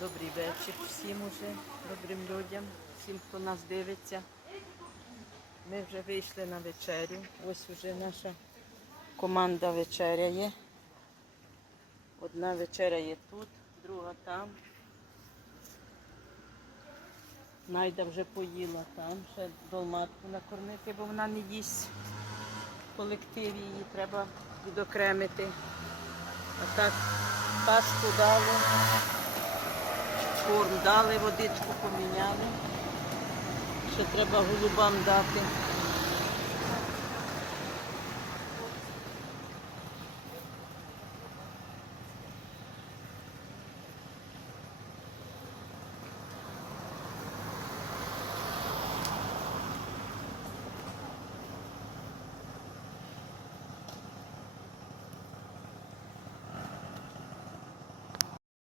Добрий вечір всім уже, добрим людям, всім, хто нас дивиться. Ми вже вийшли на вечерю. Ось вже наша команда вечеряє. Одна вечеря є тут, друга там. Найда вже поїла там, ще долматку накормити, бо вона не їсть в колективі, її треба відокремити. А так кашку дали, корм дали, водичку поміняли. Ще треба голубам дати.